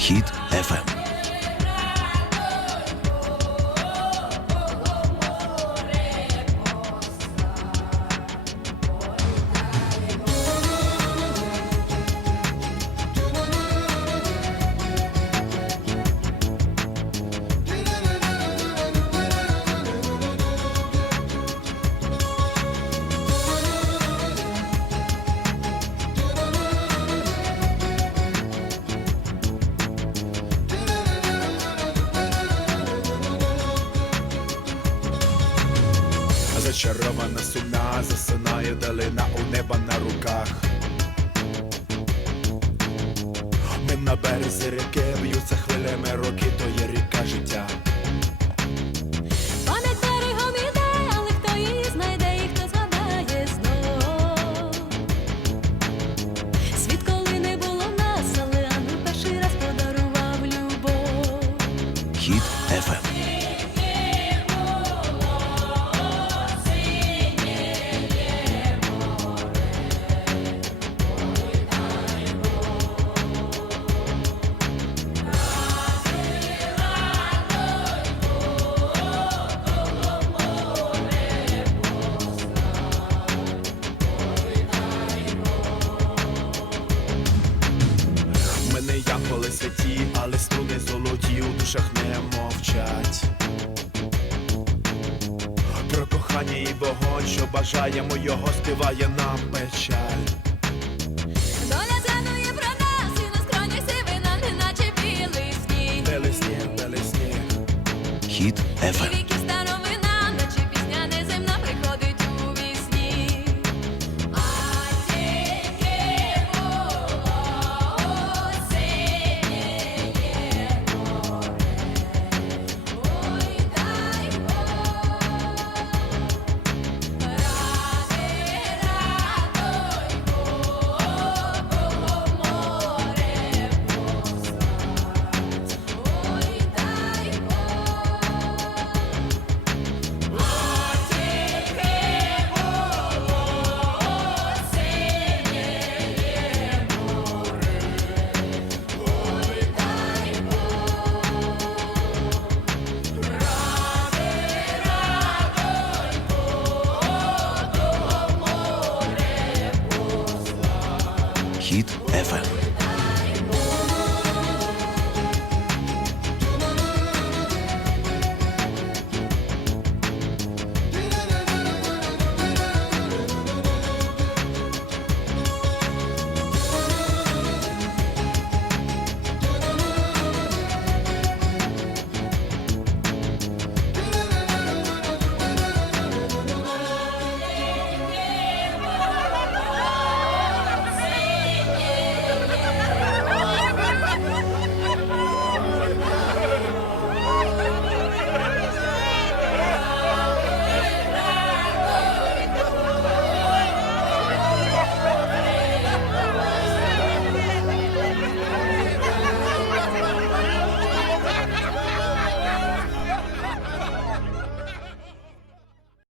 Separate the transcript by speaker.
Speaker 1: Хіт ФМ.
Speaker 2: Зачарована суна засинає далина у неба на руках. Ми на березі ріки б'ються хвилями роки, то є ріка життя.
Speaker 3: Понад берегом іде, але хто її знайде і хто згадає знов. Світ коли не було нас, але ангел перший раз подарував любов.
Speaker 1: ФМ.
Speaker 2: Не янголи святі, але струни золоті у душах не мовчать. Про кохання і вогонь, що бажаємо його, співає нам печаль.
Speaker 3: Доля згадує про нас, і на скронях сивина, неначе білий сніг.
Speaker 2: Белий сніг, белий сніг.
Speaker 1: Хіт
Speaker 3: І
Speaker 1: Хіт ФМ.